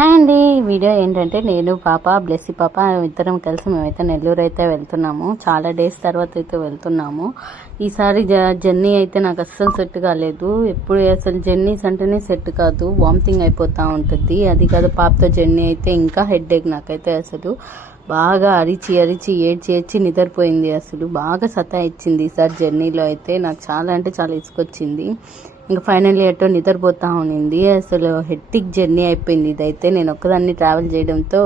Hi అండి. Video ఏంటంటే నేను పాప బ్లెస్సీ పాప ఇద్దరం కలిసి మేమైతే నెల్లూరు అయితే వెళ్తున్నాము. చాలా డేస్ తర్వాత అయితే వెళ్తున్నాము. ఈసారి జర్నీ అయితే నాకు అస్సలు సెట్ కాలేదు. ఎప్పుడు అసలు జర్నీస్ అంటేనే సెట్ కాదు, వామిటింగ్ అయిపోతూ ఉంటుంది. అది కాదు పాపతో జర్నీ అయితే ఇంకా హెడేక్. నాకైతే అసలు బాగా అరిచి అరిచి ఏడ్చి నిద్రపోయింది. అసలు బాగా సతాయిచ్చింది ఈసారి జర్నీలో అయితే. నాకు చాలా అంటే చాలా ఇసుకొచ్చింది. ఇంకా ఫైనల్లీ ఎటో నిద్రపోతూ ఉన్నింది. అసలు హెక్టిక్ జర్నీ అయిపోయింది ఇదైతే. నేను ఒక్కదాన్ని ట్రావెల్ చేయడంతో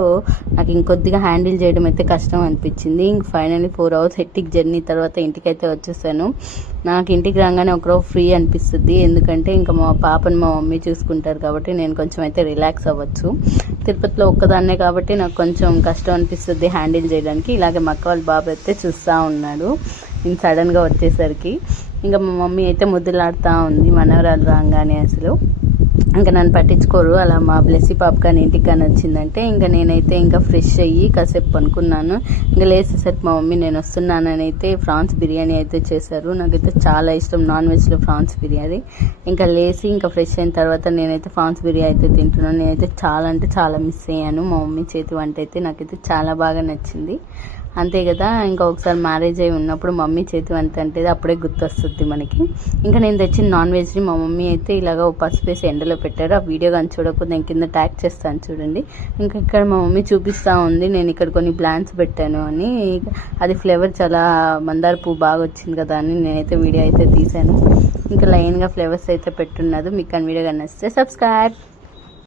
నాకు ఇంకొద్దిగా హ్యాండిల్ చేయడం అయితే కష్టం అనిపించింది. ఇంక ఫైనల్లీ 4 hours హెక్టిక్ జర్నీ తర్వాత ఇంటికైతే వచ్చేసాను. నాకు ఇంటికి రాగానే ఒకరోజు ఫ్రీ అనిపిస్తుంది. ఎందుకంటే ఇంకా మా పాపను మా మమ్మీ చూసుకుంటారు కాబట్టి నేను కొంచెం అయితే రిలాక్స్ అవ్వచ్చు. తిరుపతిలో ఒక్కదాన్నే కాబట్టి నాకు కొంచెం కష్టం అనిపిస్తుంది హ్యాండిల్ చేయడానికి. ఇలాగే మా అక్క వాళ్ళ బాబు అయితే చూస్తూ ఉన్నాడు నేను సడన్గా వచ్చేసరికి. ఇంకా మా మమ్మీ అయితే ముద్దులాడుతూ ఉంది మనవరాలు రాగానే. అసలు ఇంకా నన్ను పట్టించుకోరు. అలా మా బ్లెస్సీ పాప కానీ ఇంటికి కానీ వచ్చిందంటే ఇంకా నేనైతే ఇంకా ఫ్రెష్ అయ్యి కాసేపు పనుకున్నాను. ఇంకా లేచేసరికి మా మమ్మీ నేను వస్తున్నానని అయితే ఫ్రాన్స్ బిర్యానీ అయితే చేశారు. నాకైతే చాలా ఇష్టం నాన్ వెజ్లో ఫ్రాన్స్ బిర్యానీ. ఇంకా లేచి ఇంకా ఫ్రెష్ అయిన తర్వాత నేనైతే ఫ్రాన్స్ బిర్యానీ అయితే తింటున్నాను. నేనైతే చాలా అంటే చాలా మిస్ అయ్యాను. మా మమ్మీ చేతి వంట అయితే నాకైతే చాలా బాగా నచ్చింది. అంతే కదా, ఇంకా ఒకసారి మ్యారేజ్ అయి ఉన్నప్పుడు మమ్మీ చేతి వంట అంటే అప్పుడే గుర్తొస్తుంది మనకి. ఇంకా నేను తెచ్చిన నాన్ వెజ్ని మా మమ్మీ అయితే ఇలాగ పసుపు వేసి ఎండలో పెట్టారు. ఆ వీడియో కానీ చూడకపోతే నేను కింద ట్యాగ్ చేస్తాను చూడండి. ఇంకా ఇక్కడ మా మమ్మీ చూపిస్తూ ఉంది నేను ఇక్కడ కొన్ని ప్లాంట్స్ పెట్టాను అని. అది ఫ్లేవర్ చాలా మందార పువ్వు బాగా వచ్చింది కదా అని నేనైతే వీడియో అయితే తీశాను. ఇంకా లైన్గా ఫ్లేవర్స్ అయితే పెట్టున్నది. మీకు కానీ వీడియో కానీ నచ్చితే సబ్స్క్రైబ్.